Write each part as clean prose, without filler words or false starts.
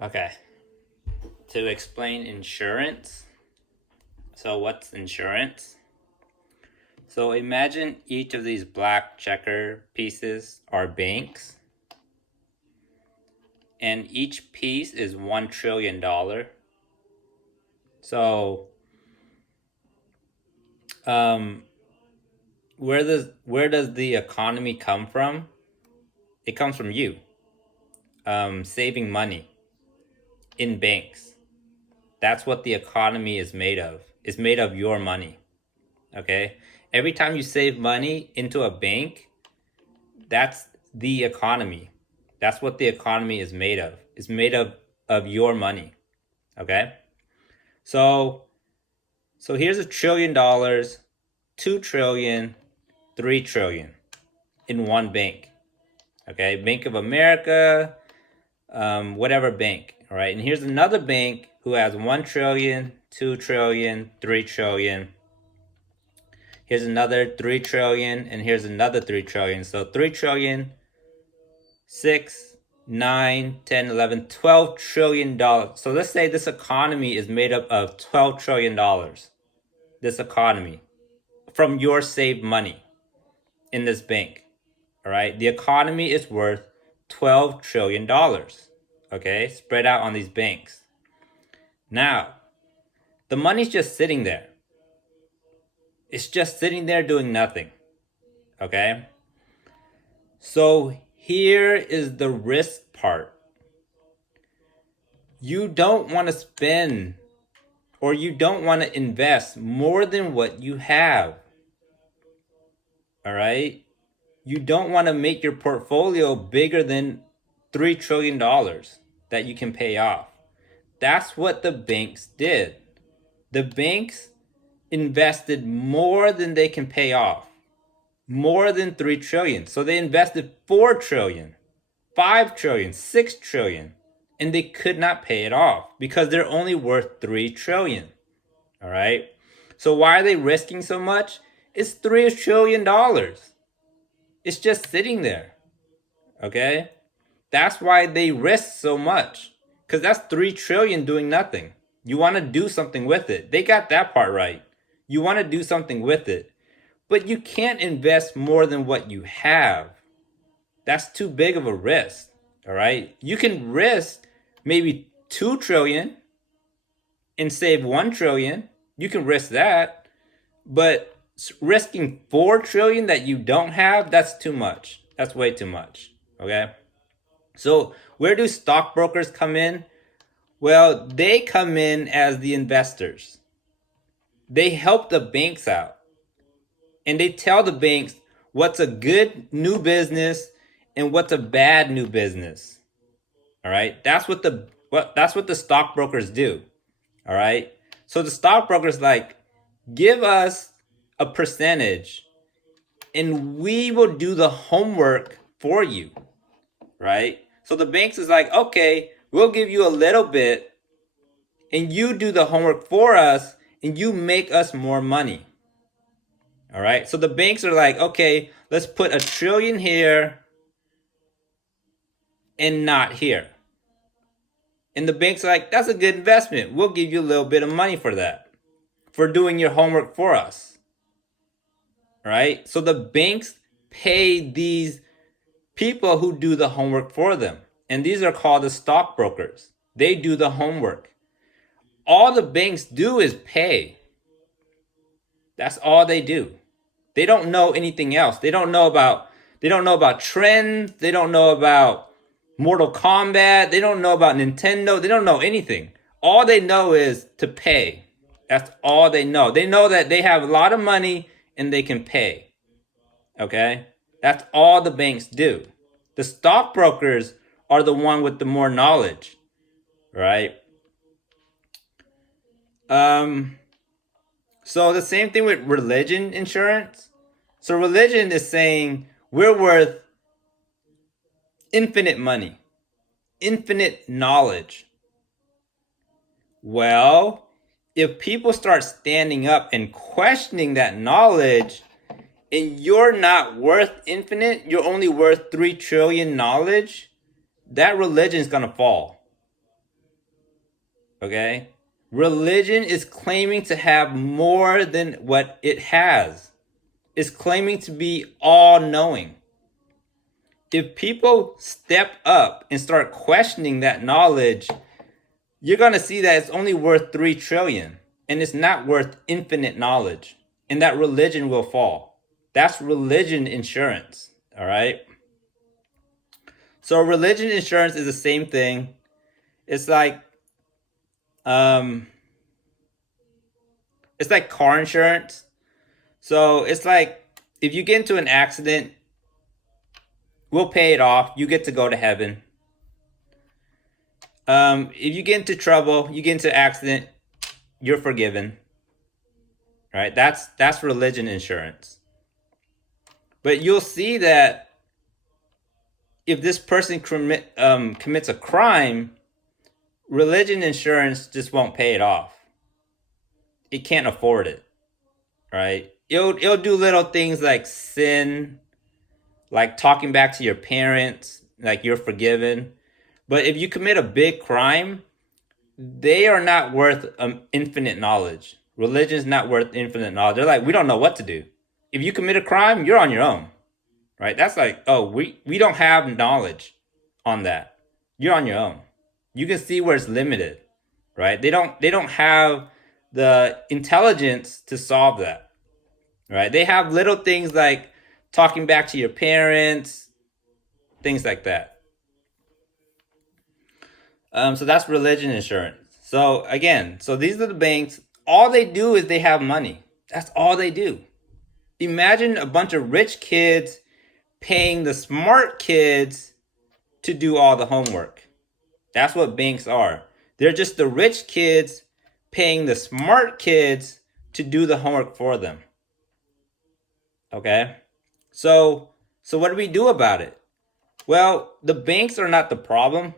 Okay. To explain insurance. So what's insurance? So imagine each of these black checker pieces are banks. And each piece is $1 trillion. So um, where does the economy come from? It comes from you saving money in banks. That's what the economy is made of. It's made of your money. Okay? Every time you save money into a bank, that's the economy. That's what the economy is made of. It's made of your money. Okay? So here's $1 trillion, 2 trillion, 3 trillion in one bank. Okay? Bank of America, whatever bank. All right. And here's another bank who has 1 trillion, 2 trillion, 3 trillion. Here's another 3 trillion, and here's another 3 trillion. So 3 trillion, 6, 9, 10, 11, $12 trillion. So let's say this economy is made up of $12 trillion. This economy from your saved money in this bank. All right. The economy is worth $12 trillion. Okay. Spread out on these banks. Now, the money's just sitting there. It's just sitting there doing nothing. Okay? So here is the risk part. You don't want to spend or you don't want to invest more than what you have. All right? You don't want to make your portfolio bigger than $3 trillion that you can pay off. That's what the banks did. The banks invested more than they can pay off. More than 3 trillion. So they invested 4 trillion, 5 trillion, 6 trillion, and they could not pay it off because they're only worth 3 trillion. All right? So why are they risking so much? It's $3 trillion. It's just sitting there. Okay? That's why they risk so much. Because that's 3 trillion doing nothing. You want to do something with it. They got that part right. You want to do something with it. But you can't invest more than what you have. That's too big of a risk. All right? You can risk maybe 2 trillion and save 1 trillion. You can risk that. But risking 4 trillion that you don't have, that's too much. That's way too much. Okay? So where do stockbrokers come in? Well, they come in as the investors. They help the banks out. And they tell the banks what's a good new business and what's a bad new business. All right? That's what the stockbrokers do. All right? So the stockbrokers like, give us a percentage and we will do the homework for you. Right? So the banks is like, okay, we'll give you a little bit and you do the homework for us and you make us more money. All right. So the banks are like, okay, let's put $1 trillion here and not here. And the banks are like, that's a good investment. We'll give you a little bit of money for that, for doing your homework for us. All right. So the banks pay these people who do the homework for them. And these are called the stockbrokers. They do the homework. All the banks do is pay. That's all they do. They don't know anything else. They don't know about trends. They don't know about Mortal Kombat. They don't know about Nintendo. They don't know anything. All they know is to pay. That's all they know. They know that they have a lot of money and they can pay. Okay? That's all the banks do. The stockbrokers are the one with the more knowledge. Right? So the same thing with religion insurance. So religion is saying we're worth infinite money, infinite knowledge. Well, if people start standing up and questioning that knowledge, and you're not worth infinite, you're only worth 3 trillion knowledge, that religion is going to fall. Okay? Religion is claiming to have more than what it has. It's claiming to be all knowing. If people step up and start questioning that knowledge, you're going to see that it's only worth 3 trillion and it's not worth infinite knowledge, and that religion will fall. That's religion insurance. All right? So religion insurance is the same thing. It's like um it's like car insurance. So it's like if you get into an accident, we'll pay it off. You get to go to heaven. If you get into trouble, you get into an accident, you're forgiven. Right? That's religion insurance. But you'll see that if this person commits a crime, religion insurance just won't pay it off. It can't afford it. Right? It'll do little things like sin, like talking back to your parents, like you're forgiven. But if you commit a big crime, they are not worth infinite knowledge. Religion's not worth infinite knowledge. They're like, we don't know what to do. If you commit a crime, you're on your own, right? That's like, oh, we don't have knowledge on that. You're on your own. You can see where it's limited, right? They don't have the intelligence to solve that, right? They have little things like talking back to your parents, things like that. So that's religion insurance. So again, so these are the banks. All they do is they have money. That's all they do. Imagine a bunch of rich kids paying the smart kids to do all the homework. That's what banks are. They're just the rich kids paying the smart kids to do the homework for them. Okay? So what do we do about it? Well, the banks are not the problem.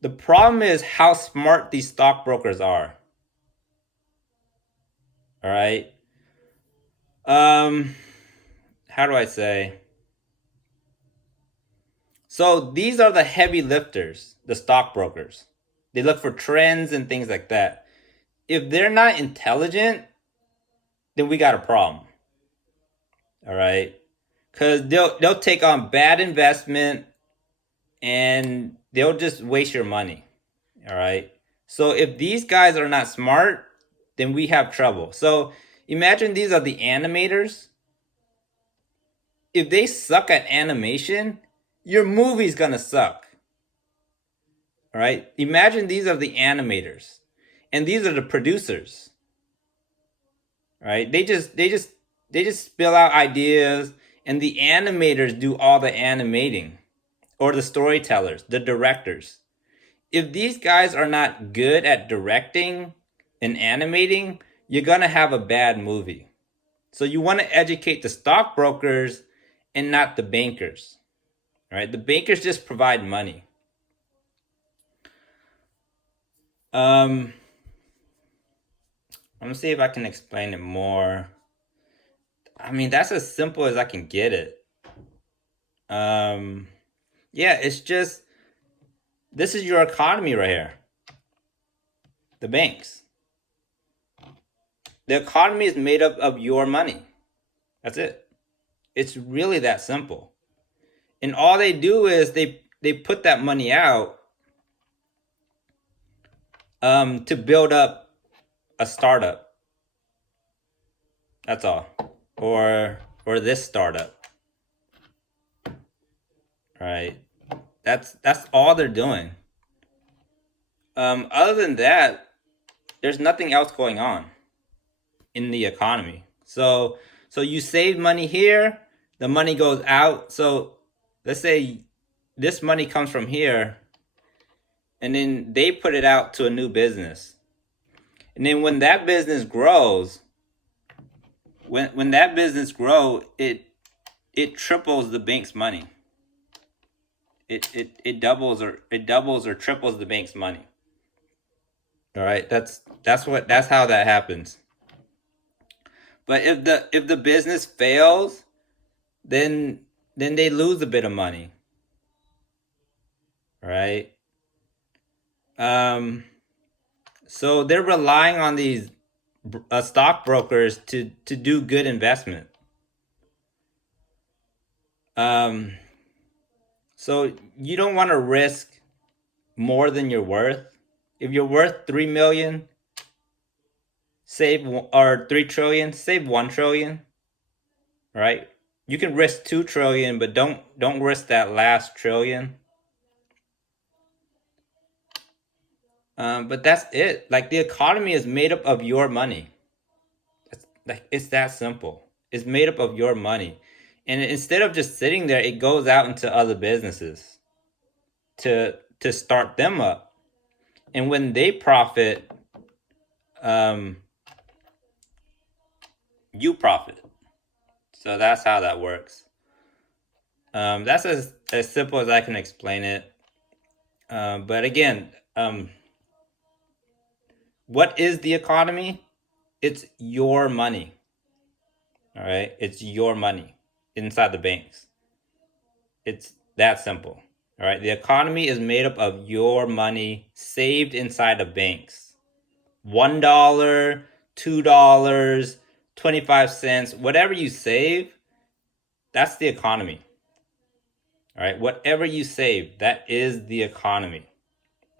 The problem is how smart these stockbrokers are. All right. How do I say? So these are the heavy lifters, the stockbrokers. They look for trends and things like that. If they're not intelligent, then we got a problem. All right. Cuz they'll take on bad investment and they'll just waste your money. All right. So if these guys are not smart, then we have trouble. So imagine these are the animators. If they suck at animation, your movie's gonna suck. All right. Imagine these are the animators, and these are the producers. All right. They just spill out ideas, and the animators do all the animating, or the storytellers, the directors. If these guys are not good at directing and animating, you're gonna have a bad movie. So you want to educate the stockbrokers and not the bankers. All right, the bankers just provide money. I'm gonna see if I can explain it more. I mean, that's as simple as I can get it. Yeah, it's just this is your economy right here. The banks. The economy is made up of your money. That's it. It's really that simple. And all they do is they put that money out to build up a startup. That's all. Or this startup. Right? That's all they're doing. Other than that, there's nothing else going on in the economy. So you save money here, the money goes out. So let's say this money comes from here, and then they put it out to a new business. And then when that business grows, when that business grows, it triples the bank's money. It doubles or triples the bank's money. All right, that's how that happens. But if the business fails, then they lose a bit of money. Right? So they're relying on these stockbrokers to do good investment. Um, so you don't want to risk more than you're worth. If you're worth 3 million, save, or 3 trillion, save 1 trillion. Right? You can risk 2 trillion, but don't risk that last trillion. But that's it. Like, the economy is made up of your money. It's that simple. It's made up of your money, and instead of just sitting there, it goes out into other businesses to start them up. And when they profit, um, you profit. So that's how that works. That's as simple as I can explain it. But again, what is the economy? It's your money. All right, it's your money inside the banks. It's that simple. All right, the economy is made up of your money saved inside the banks. $1, $2, 25 cents, whatever you save, that's the economy. All right, whatever you save, that is the economy.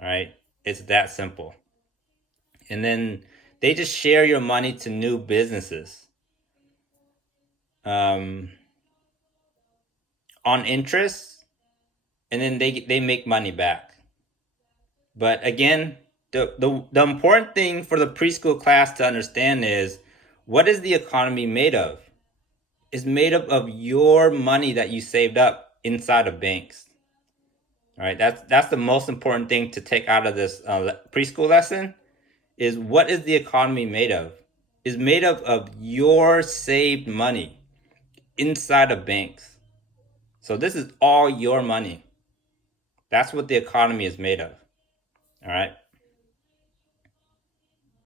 All right, it's that simple. And then they just share your money to new businesses on interest, and then they make money back. But again, the important thing for the preschool class to understand is, what is the economy made of? It's made up of your money that you saved up inside of banks. All right, that's the most important thing to take out of this preschool lesson, is what is the economy made of? Is made up of your saved money inside of banks. So this is all your money. That's what the economy is made of. All right.